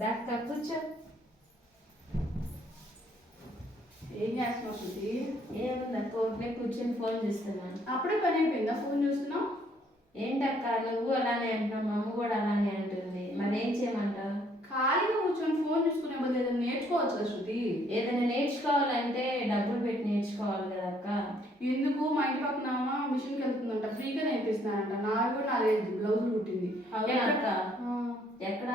Doctor కూర్చో. ఏం చేస్తున్నావు శృతి? ఏముంది అక్క, ఊరికే కూర్చొని ఫోన్ చూస్తున్నాను. అప్పుడే పని అయిపోయిందా ఫోన్ చూస్తున్నావు? ఏంటక్క నువ్వు అలానే అంటున్నావు, మా అమ్మ కూడా అలానే అంటుంది. మరి ఏం చేయమంటావు? ఖాళీగా కూర్చొని ఫోన్ చూసుకునే బదులు ఏదైనా నేర్చుకోవచ్చు కదా శృతి. ఏదైనా నేర్చుకోవాలంటే డబ్బులు పెట్టి నేర్చుకోవాలి కదా అక్క. ఎందుకు? మా ఇంటి పక్కన మిషన్కి వెళ్తుందంట, ఫ్రీగా నేర్పిస్తున్నారంట. నావి కూడా 4-5 బ్లౌజులు కుట్టింది. అవునా అక్క? ఎక్కడ?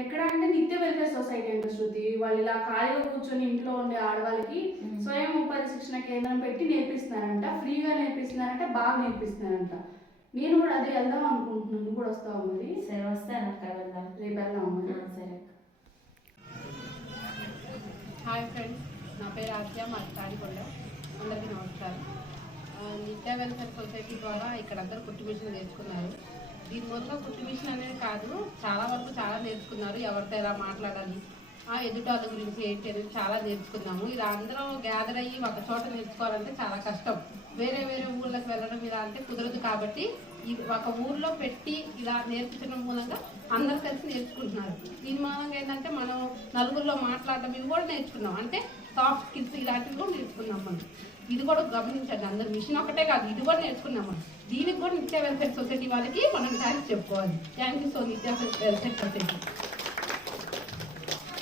ఎక్కడ అంటే నిత్య వెల్ఫేర్ సొసైటీ అంట శృతి. వాళ్ళు ఇలా ఖాళీగా కూర్చొని ఇంట్లో ఉండే ఆడవాళ్ళకి స్వయం ఉపాధి శిక్షణ కేంద్రం పెట్టి నేర్పిస్తున్నారంట, ఫ్రీగా నేర్పిస్తున్నారంట, బాగా నేర్పిస్తున్నారంట. నేను కూడా అదే వెళ్దాం అనుకుంటున్నాను. నువ్వు కూడా వస్తావు? మరి సరే వస్తాను అక్క, వెళ్దాం. రేపు వెళ్దాం. సరే. హాయ్ ఫ్రెండ్స్, నా పేరు ఆద్య, మా తాడికొండ. అందరికీ నమస్కారం. నిత్య వెల్ఫేర్ సొసైటీ ద్వారా ఇక్కడ అందరూ కుట్టు మిషన్ నేర్చుకున్నారు. దీని మూలంగా కుట్టు మిషన్ అనేది కాదు, చాలా వరకు చాలా నేర్చుకున్నారు. ఎవరితో ఎలా మాట్లాడాలి, ఎదుటాల గురించి ఏంటి అనేది చాలా నేర్చుకున్నాము. ఇలా అందరూ గ్యాదర్ అయ్యి ఒక చోట నేర్చుకోవాలంటే చాలా కష్టం. వేరే వేరే ఊళ్ళకి వెళ్ళడం ఇలా అంటే కుదరదు. కాబట్టి ఒక ఊర్లో పెట్టి ఇలా నేర్పించడం మూలంగా అందరు కలిసి నేర్చుకుంటున్నారు. దీని మూలంగా ఏంటంటే మనం నలుగురిలో మాట్లాడడం ఇవి కూడా నేర్చుకున్నాం. అంటే సాఫ్ట్ స్కిల్స్ ఇలాంటివి కూడా నేర్చుకున్నాం మనం. ఇది కూడా గమనించండి, అందరు మిషన్ ఒకటే కాదు, ఇది కూడా నేర్చుకున్నాం మనం. దీనికి కూడా నిత్య వెల్ఫేర్ సొసైటీ వాళ్ళకి మనం థ్యాంక్స్ చెప్పుకోవాలి. థ్యాంక్ యూ సో నిత్య వెల్ఫేర్ సొసైటీ.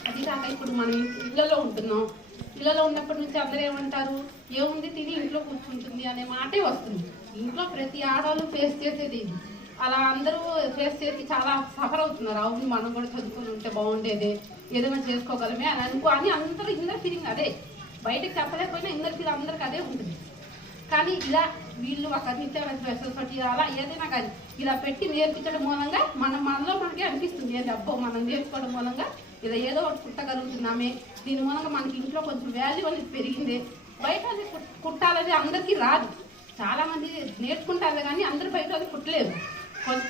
అది కాక ఇప్పుడు మనం ఇళ్లలో ఉంటున్నాం. ఇళ్లలో ఉన్నప్పటి నుంచి అందరూ ఏమంటారు, ఏముంది తిని ఇంట్లో కూర్చుంటుంది అనే మాటే వస్తుంది. ఇంట్లో ప్రతి ఆడవాళ్ళు ఫేస్ చేసేది ఇది. అలా అందరూ ఫేస్ చేసి చాలా సఫర్ అవుతున్నారు. అవును, మనం కూడా చదువుకొని ఉంటే బాగుండేది, ఏదైనా చేసుకోగలమే అని అని అందరి ఫీలింగ్ అదే. బయటకు చెప్పలేకపోయినా ఇందరి అందరికి అదే ఉంటుంది. కానీ ఇలా వీళ్ళు ఒక నిత్య వెల్ఫేర్ సొసైటీ అలా ఏదైనా కానీ ఇలా పెట్టి నేర్పించడం మూలంగా మనలో మనకి అనిపిస్తుంది, ఏది అబ్బో మనం నేర్చుకోవడం మూలంగా ఇలా ఏదో ఒకటి కుట్టగలుగుతున్నామే. దీని మూలంగా మనకి ఇంట్లో కొంచెం వాల్యూ అనేది పెరిగింది. బయట అది కుట్టాలని అందరికీ రాదు. చాలా మంది నేర్చుకుంటారు కానీ అందరు బయట అది కుట్టలేదు.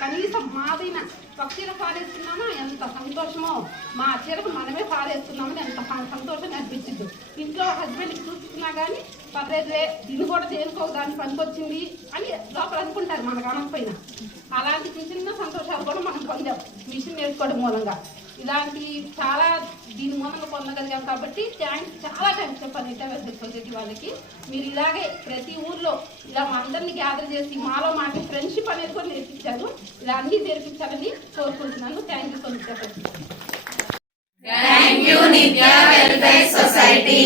కనీసం మాదైనా ఒక చీర పారేస్తున్నామా ఎంత సంతోషమో, మా చీరకు మనమే పారేస్తున్నామని ఎంత సంతోషంగా అనిపించింది. ఇంట్లో హస్బెండ్కి చూస్తున్నా కానీ పర్లేదులే, దీన్ని కూడా దేనికో దాన్ని పనికొచ్చింది అని లోపల అనుకుంటారు మనకు అనకపోయినా. అలాంటి చిన్న చిన్న సంతోషాలు కూడా మనం పొందాం మిషన్ నేర్చుకోవడం మూలంగా. ఇలాంటి చాలా దీని మూలంగా పొందగలిగాం. కాబట్టి చాలా థ్యాంక్స్ చెప్పాలి నిత్య వెల్ఫేర్ సొసైటీ వాళ్ళకి. మీరు ఇలాగే ప్రతి ఊర్లో ఇలా మా అందరినీ గ్యాదర్ చేసి మాకు ఫ్రెండ్షిప్ అనేది కూడా నేర్పించారు. ఇలా అన్ని నేర్పించాలని కోరుకుంటున్నాను. Thank you so much. Thank you నిత్య వెల్ఫేర్ సొసైటీ.